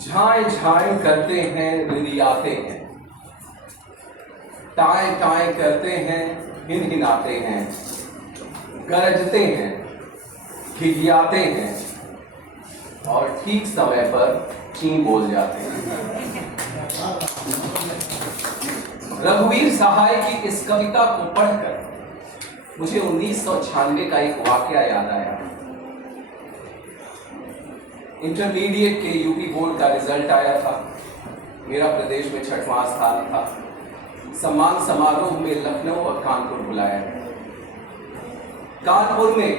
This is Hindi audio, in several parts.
झाएं झाएं करते हैं रिरियाते हैं, टाएं टाएं करते हैं हिनहिनाते हैं, गरजते हैं खिखियाते हैं और ठीक समय पर ची बोल जाते हैं। रघुवीर सहाय की इस कविता को पढ़कर मुझे 1996 का एक वाकया याद आया। इंटरमीडिएट के यूपी बोर्ड का रिजल्ट आया था। मेरा प्रदेश में 6वां स्थान था। सम्मान समारोह में लखनऊ और कानपुर बुलाया गया। कानपुर में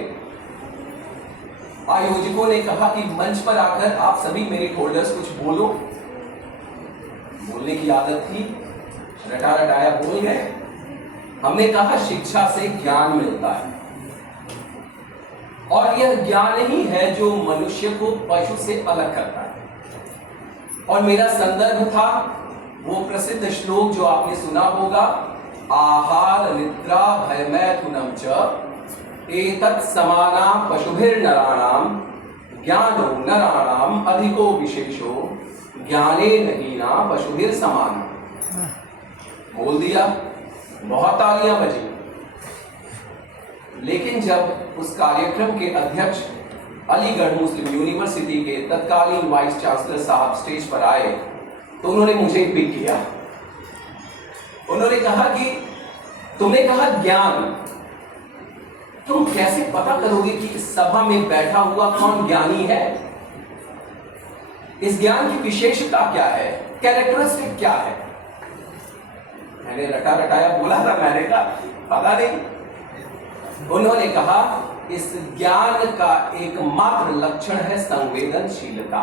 आयोजकों ने कहा कि मंच पर आकर आप सभी मेरिट होल्डर्स कुछ बोलो। बोलने की आदत थी, रटा रटाया बोल गए। हमने कहा शिक्षा से ज्ञान मिलता है और यह ज्ञान ही है जो मनुष्य को पशु से अलग करता है। और मेरा संदर्भ था वो प्रसिद्ध श्लोक जो आपने सुना होगा, आहार निद्रा भयमैथुनम च एतत् समानां पशुभिर्नराणां ज्ञानो नराणां अधिको विशेषो ज्ञानेन हीना पशुभिर्समानः। बोल दिया, बहुत तालियां बजी। लेकिन जब उस कार्यक्रम के अध्यक्ष अलीगढ़ मुस्लिम यूनिवर्सिटी के तत्कालीन वाइस चांसलर साहब स्टेज पर आए तो उन्होंने मुझे पिक किया। उन्होंने कहा कि तुमने कहा ज्ञान, तुम कैसे पता करोगे कि इस सभा में बैठा हुआ कौन ज्ञानी है? इस ज्ञान की विशेषता क्या है, कैरेक्टरिस्टिक क्या है? मैंने रटा रटाया बोला था, मैंने कहा पता नहीं। उन्होंने कहा इस ज्ञान का एकमात्र लक्षण है संवेदनशीलता।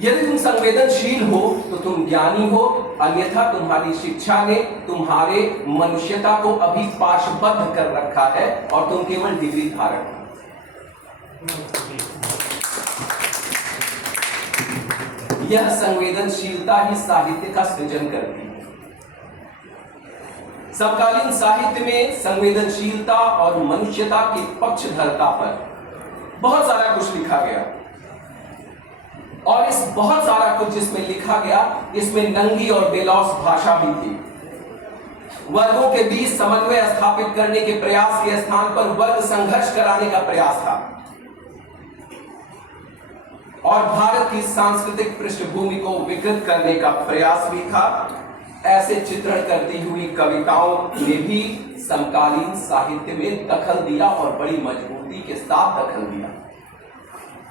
यदि तुम संवेदनशील हो तो तुम ज्ञानी हो, अन्यथा तुम्हारी शिक्षा ने तुम्हारे मनुष्यता को अभी पाशबद्ध कर रखा है और तुम केवल डिग्री धारक हो। यह संवेदनशीलता ही साहित्य का सृजन करती है। समकालीन साहित्य में संवेदनशीलता और मनुष्यता की पक्षधरता पर बहुत सारा कुछ लिखा गया और इस बहुत सारा कुछ जिसमें लिखा गया, इसमें नंगी और बेलौस भाषा भी थी। वर्गों के बीच समन्वय स्थापित करने के प्रयास के स्थान पर वर्ग संघर्ष कराने का प्रयास था और भारत की सांस्कृतिक पृष्ठभूमि को विकृत करने का प्रयास भी था। ऐसे चित्रण करती हुई कविताओं ने भी समकालीन साहित्य में दखल दिया और बड़ी मजबूती के साथ दखल दिया।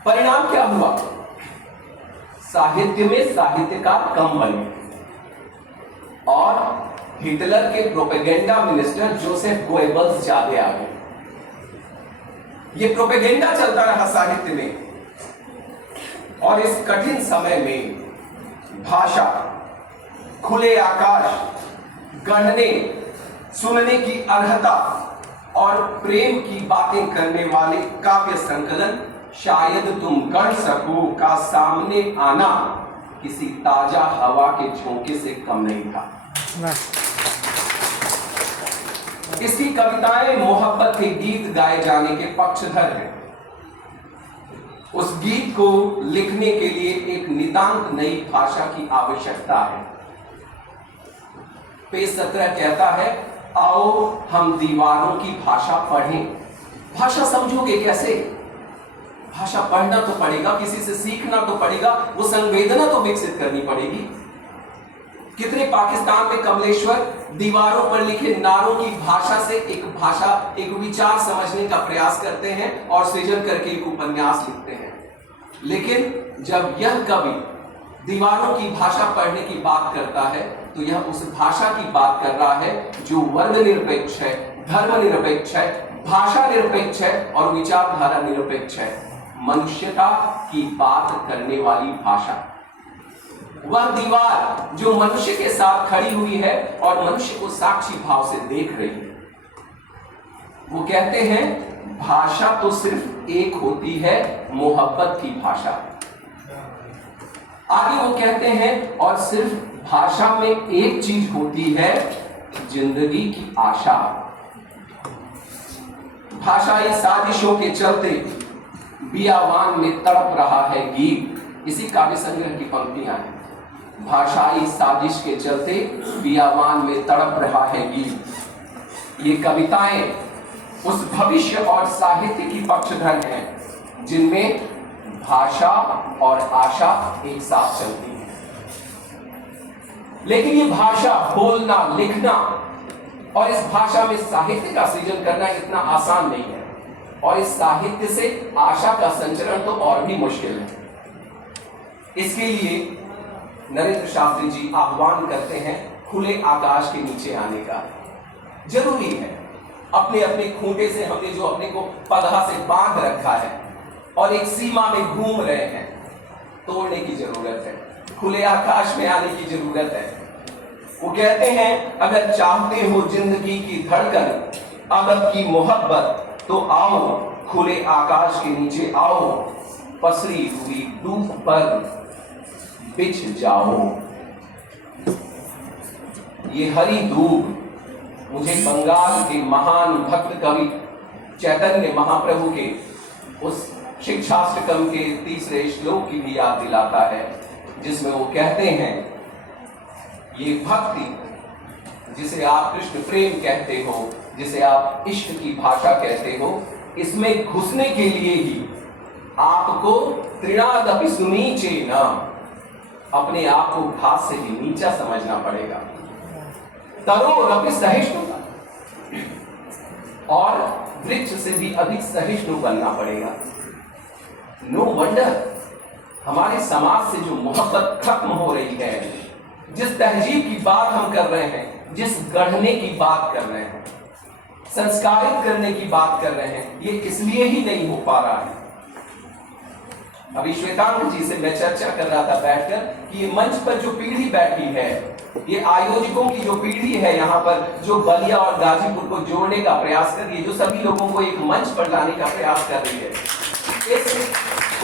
परिणाम क्या हुआ? साहित्य में साहित्यकार कम बने और हिटलर के प्रोपेगेंडा मिनिस्टर जोसेफ गोएबल्स ज्यादा आ गए। ये प्रोपेगेंडा चलता रहा साहित्य में और इस कठिन समय में भाषा, खुले आकाश, गढ़ने, सुनने की अर्हता और प्रेम की बातें करने वाले काव्य संकलन शायद तुम गढ़ सको का सामने आना किसी ताजा हवा के झोंके से कम नहीं था। इसकी कविताएं मोहब्बत के गीत गाए जाने के पक्षधर हैं। उस गीत को लिखने के लिए एक नितांत नई भाषा की आवश्यकता है। पेज 17 कहता है, आओ हम दीवारों की भाषा पढ़ें। भाषा समझोगे कैसे? भाषा पढ़ना तो पड़ेगा, किसी से सीखना तो पड़ेगा, वो संवेदना तो विकसित करनी पड़ेगी। कितने पाकिस्तान में कमलेश्वर दीवारों पर लिखे नारों की भाषा से एक विचार समझने का प्रयास करते हैं और सृजन करके एक उपन्यास लिखते हैं। लेकिन जब यह कवि दीवारों की भाषा पढ़ने की बात करता है तो यह उस भाषा की बात कर रहा है जो वर्ग निरपेक्ष है, धर्म निरपेक्ष है, भाषा निरपेक्ष है और विचारधारा निरपेक्ष है। मनुष्यता की बात करने वाली भाषा, वह दीवार जो मनुष्य के साथ खड़ी हुई है और मनुष्य को साक्षी भाव से देख रही है। वो कहते हैं भाषा तो सिर्फ एक होती है, मोहब्बत की भाषा। आगे वो कहते हैं और सिर्फ भाषा में एक चीज होती है, जिंदगी की आशा। भाषाई साजिशों के चलते बियावान में तड़प रहा है गीत। इसी काव्य संग्रह की पंक्तियां हैं। भाषाई साजिश के चलते बियावान में तड़प रहा है गीत। ये कविताएं उस भविष्य और साहित्य की पक्षधर हैं जिनमें भाषा और आशा एक साथ चलती है। लेकिन ये भाषा बोलना, लिखना और इस भाषा में साहित्य का सृजन करना इतना आसान नहीं है, और इस साहित्य से आशा का संचरण तो और भी मुश्किल है। इसके लिए नरेंद्र शास्त्री जी आह्वान करते हैं खुले आकाश के नीचे आने का। जरूरी है, अपने अपने खूंटे से हमने जो अपने को पगहा से बांध रखा है और एक सीमा में घूम रहे हैं, तोड़ने की जरूरत है, खुले आकाश में आने की जरूरत है। वो कहते हैं अगर चाहते हो जिंदगी की धड़कन, अदब की मोहब्बत, तो आओ खुले आकाश के नीचे आओ, पसरी हुई डूब पर बिछ जाओ। ये हरी धूप मुझे बंगाल के महान भक्त कवि चैतन्य महाप्रभु के उस शिक्षाष्टकम के 3रे श्लोक की भी याद दिलाता है, जिसमें वो कहते हैं ये भक्ति जिसे आप कृष्ण प्रेम कहते हो, जिसे आप इश्क की भाषा कहते हो, इसमें घुसने के लिए ही आपको तृणादपि सुनीचे न, अपने आप को घास से भी नीचा समझना पड़ेगा। तरोरपि सहिष्णुता, और वृक्ष से भी अधिक सहिष्णु बनना पड़ेगा। नो वंडर हमारे समाज से जो मोहब्बत खत्म हो रही है, जिस तहजीब की बात हम कर रहे हैं, जिस गढ़ने की बात कर रहे हैं, संस्कारित करने की बात कर रहे हैं, ये इसलिए ही नहीं हो पा रहा है। अभी श्वेतांग जी से मैं चर्चा कर रहा था बैठकर कि ये मंच पर जो पीढ़ी बैठी है, ये आयोजकों की जो पीढ़ी है यहाँ पर, जो बलिया और गाजीपुर को जोड़ने का प्रयास कर रही है, जो सभी लोगों को एक मंच पर लाने का प्रयास कर रही है,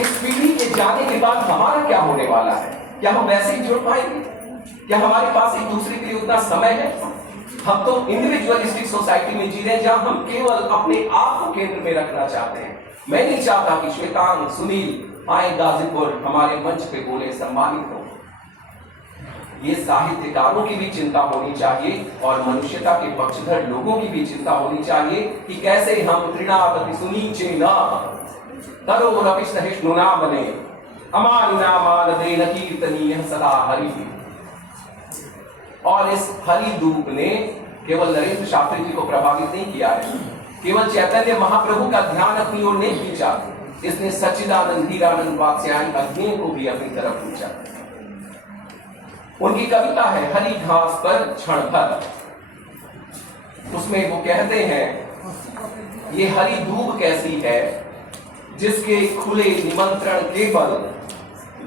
इस पीढ़ी के जाने के बाद हमारा क्या होने वाला है? क्या हम वैसे ही जुड़ पाएंगे? क्या हमारे पास एक दूसरे के लिए उतना समय है? हम तो इंडिविजुअलिस्टिक सोसाइटी में जी रहे हैं, जहां हम केवल अपने आप को केंद्र में रखना चाहते हैं। मैं नहीं चाहता कि श्वेतांग, सुनील आए गाजीपुर हमारे मंच पे बोले, सम्मानित हो। ये साहित्यकारों की भी चिंता होनी चाहिए और मनुष्यता के पक्षधर लोगों की भी चिंता होनी चाहिए कि कैसे हम तृणादपि सुनीचे न, तरोरपि सहिष्णु न बने, अमानिना मानदेन कीर्तनीयः सदा हरि। और इस हरि दूप ने केवल नरेंद्र शास्त्री जी को प्रभावित नहीं किया है, केवल चैतन्य महाप्रभु का ध्यान अपनी ओर नहीं खींचा, इसने सच्चिदानंद हीरानंद वात्स्यायन अज्ञेय को भी अपनी तरफ खींचा। उनकी कविता है हरी घास पर क्षण भर, उसमें वो कहते हैं ये हरी धूप कैसी है जिसके खुले निमंत्रण केवल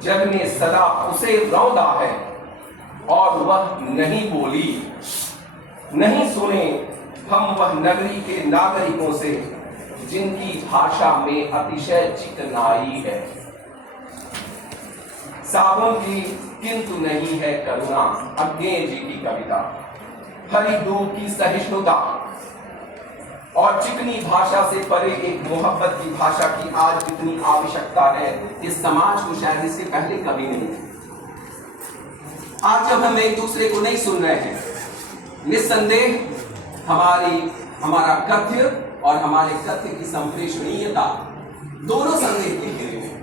जग ने सदा उसे रौंदा है, और वह नहीं बोली, नहीं सुने हम वह नगरी के नागरिकों से जिनकी भाषा में अतिशय चिकनाई है। साबुन की किंतु नहीं है करुणा, अज्ञेय जी की कविता। हरी दूब की सहिष्णुता और चिकनी भाषा से परे एक मोहब्बत की भाषा की आज इतनी आवश्यकता है, इस समाज को शायद इससे पहले कभी नहीं। आज जब हम एक दूसरे को नहीं सुन रहे हैं, निस्संदेह हमारा कथ्य और हमारे कथ्य की संप्रेषणीयता दोनों संदेह के घेरे में।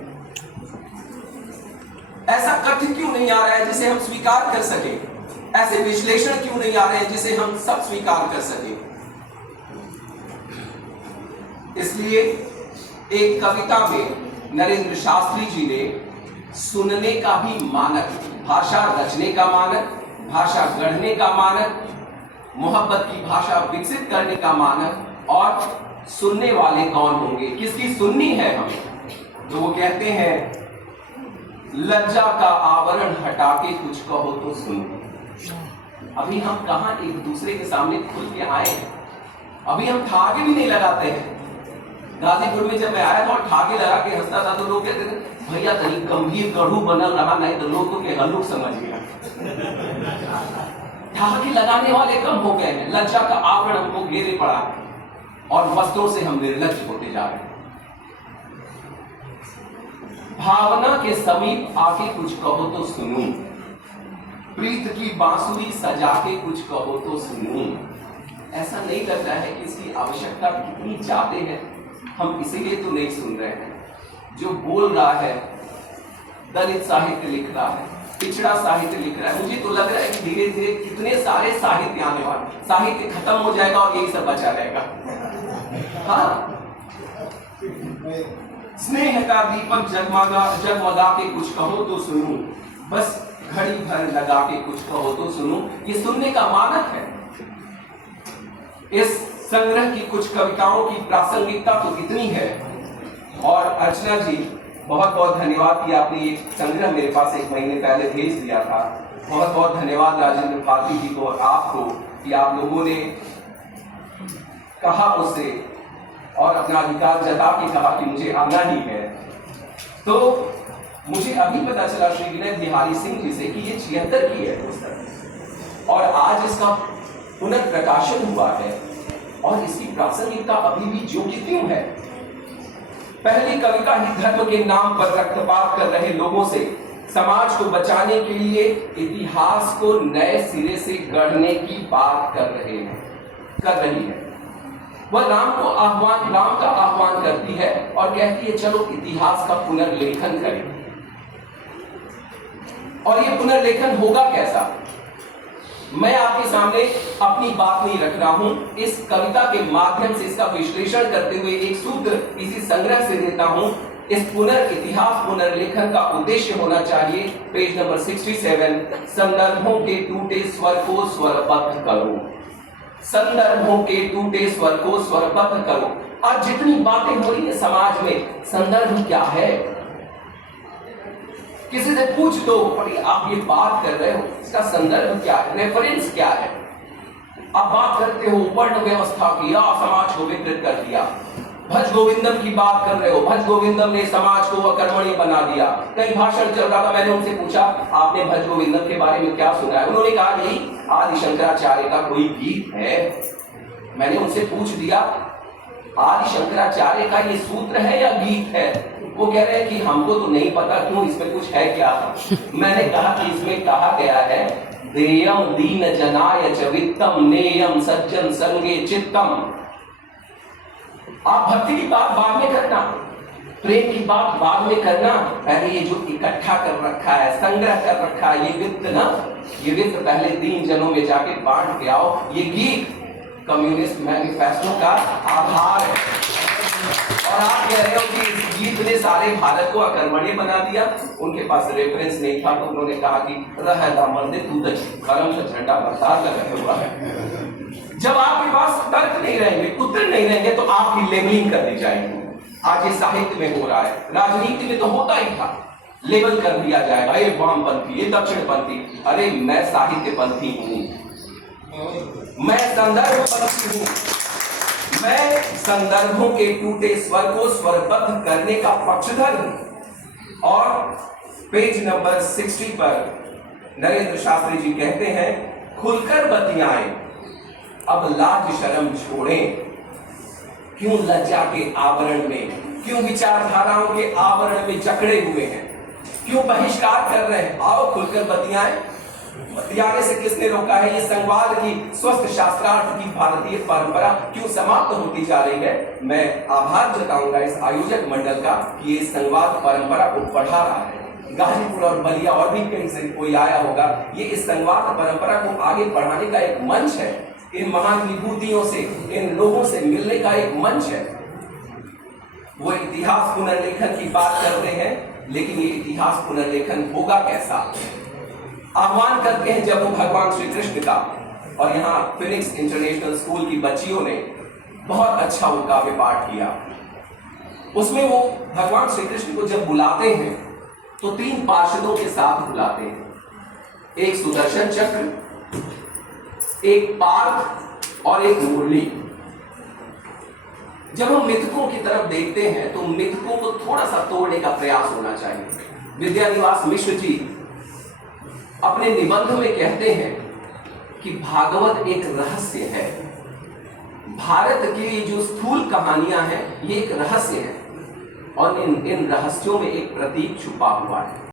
ऐसा कथ्य क्यों नहीं आ रहा है जिसे हम स्वीकार कर सके? ऐसे विश्लेषण क्यों नहीं आ रहे हैं जिसे हम सब स्वीकार कर सके? इसलिए एक कविता में नरेंद्र शास्त्री जी ने सुनने का भी मानक, भाषा रचने का मानक, भाषा गढ़ने का मानक, मोहब्बत की भाषा विकसित करने का मानक, और सुनने वाले कौन होंगे, किसकी सुननी है हमें, तो वो कहते हैं लज्जा का आवरण हटा के कुछ कहो तो सुनो। अभी हम कहां एक दूसरे के सामने खुल के आए हैं, अभी हम ठाके भी नहीं लगाते हैं। गाजीपुर में जब मैं आया था और ठाके लगा के हंसता था तो लोग कहते थे भैया तनी गंभीर गढ़ू बनल रहा, नहीं तो लोगों के हल्लुक समझ गया। ठाके लगाने वाले कम हो गए हैं, लज्जा का आवरण हमको घेरे पड़ा है और वस्त्रों से हम निर्लज्ज होते जा रहे हैं। भावना के समीप आके कुछ कहो तो सुनूं, प्रीत की बांसुरी सजा के कुछ कहो तो सुनूं। ऐसा नहीं लग रहा है कि इसकी आवश्यकता कितनी ज्यादा है, हम इसीलिए तो नहीं सुन रहे हैं। जो बोल रहा है दलित साहित्य लिख रहा है, पिछड़ा साहित्य लिख रहा है। मुझे तो लग रहा है कि धीरे धीरे कितने सारे साहित्य आने वाले, साहित्य खत्म हो जाएगा और यही सब बचा रहेगा। हाँ, स्नेह का दीपक जगमगा के कुछ कहो तो सुनूं, बस घड़ी भर लगा के कुछ कहो तो सुनूं। ये सुनने का मानक है। इस संग्रह की कुछ कविताओं की प्रासंगिकता तो कितनी है। और अर्चना जी, बहुत बहुत धन्यवाद कि आपने ये संग्रह मेरे पास 1 महीने पहले भेज दिया था। बहुत बहुत धन्यवाद राजेंद्र भारती जी को और आपको कि आप लोगों ने कहा मुझसे और अपना अधिकार जता के कहा कि मुझे आना ही है। तो मुझे अभी पता चला श्री विनय बिहारी सिंह जी से कि ये 76 की है पुस्तक और आज इसका पुनर्प्रकाशन हुआ है और इसकी प्रासंगिकता अभी भी जो की त्यों है। पहली कविता ही धर्म के नाम पर रक्तपात कर रहे लोगों से समाज को बचाने के लिए इतिहास को नए सिरे से गढ़ने की बात कर रही है। वह राम का आह्वान करती है और कहती है चलो इतिहास का पुनर्लेखन करें। और ये पुनर्लेखन होगा कैसा? मैं आपके सामने अपनी बात नहीं रख रहा हूं, इस कविता के माध्यम से इसका विश्लेषण करते हुए एक सूत्र इसी संग्रह से देता हूं। इस इतिहास पुनर्लेखन का उद्देश्य होना चाहिए, पेज नंबर 67, संदर्भों के टूटे स्वर को स्वरबद्ध करो। संदर्भों के टूटे स्वर को स्वरबद्ध करो। आज जितनी बातें हो रही है समाज में, संदर्भ क्या है? किसी से पूछ दो, आप ये बात कर रहे हो, इसका संदर्भ क्या है, रेफरेंस क्या है? आप बात करते हो वर्ण व्यवस्था की, या समाज को विकृत कर दिया। भज गोविंदम की बात कर रहे हो, भज गोविंदम ने समाज को अकर्मण्य बना दिया। कई भाषण चल रहा था, मैंने उनसे पूछा आपने भज गोविंदम के बारे में क्या सुना है? उन्होंने कहा यही आदि शंकराचार्य का कोई गीत है। मैंने उनसे पूछ दिया आदि शंकराचार्य का ये सूत्र है या गीत है? वो कह रहे हैं कि हमको तो नहीं पता, क्यों, इसमें कुछ है क्या? मैंने कहा कि इसमें कहा गया है देयम दीन जनाय च वित्तम नेयम सज्जन संगे चित्तम। आप भक्ति की बात बाद में करना, प्रेम की बात बाद में करना, पहले ये जो इकट्ठा कर रखा है, संग्रह कर रखा है, ये वित्त ना, ये वित्त पहले 3 जनों में जाके बांट के आओ। ये गीत कम्युनिस्ट मैनिफेस्टो का आधार है। और आप कह रहे हो कि इस गीत ने सारे भारत को अकर्मण्य बना दिया। उनके पास रेफरेंस नहीं था, तो उन्होंने कहा कि रह मर्दे तू कर्म से झंडा बरसात लगा हुआ है। जब आपके पास तर्क नहीं रहेंगे, उत्तर नहीं रहेंगे, तो आपकी लेबलिंग कर दी जाएगी। आज ये साहित्य में हो रहा है, राजनीति में तो होता ही था, लेबल कर दिया जाएगा, ये वामपंथी, ये दक्षिणपंथी। अरे मैं साहित्यपंथी हूं, मैं संदर्भपंथी हूं, मैं संदर्भों के टूटे स्वर को स्वरबद्ध करने का पक्षधर हूं। और पेज नंबर 60 पर नरेंद्र शास्त्री जी कहते हैं खुलकर बतियाएं, अब लाज शर्म छोड़ें, क्यों लज्जा के आवरण में, क्यों विचारधाराओं के आवरण में जकड़े हुए हैं, क्यों बहिष्कार कर रहे हैं? आओ खुलकर बतियाएं। बतियाने से किसने रोका है? ये संवाद की स्वस्थ शास्त्रार्थ की भारतीय परंपरा क्यों समाप्त होती जा रही है? मैं आभार जताऊंगा इस आयोजक मंडल का कि ये संवाद परंपरा को बढ़ा रहा है। गाजीपुर और बलिया और भी कहीं से कोई आया होगा, ये इस संवाद परंपरा को आगे बढ़ाने का एक मंच है। इन महान विभूतियों से, इन लोगों से मिलने का एक मंच है। वो इतिहास पुनर्लेखन की बात करते हैं, लेकिन ये इतिहास पुनर्लेखन होगा कैसा? आह्वान करते हैं जब वो भगवान श्री कृष्ण का, और यहाँ फिनिक्स इंटरनेशनल स्कूल की बच्चियों ने बहुत अच्छा वो काव्य पाठ किया। उसमें वो भगवान श्री कृष्ण को जब बुलाते हैं तो 3 पार्षदों के साथ बुलाते हैं, एक सुदर्शन चक्र, एक पार्थ और एक मुरली। जब हम मिथकों की तरफ देखते हैं तो मिथकों को थोड़ा सा तोड़ने का प्रयास होना चाहिए। विद्यानिवास मिश्र जी अपने निबंध में कहते हैं कि भागवत एक रहस्य है। भारत की जो स्थूल कहानियां हैं ये एक रहस्य है। और इन रहस्यों में एक प्रतीक छुपा हुआ है।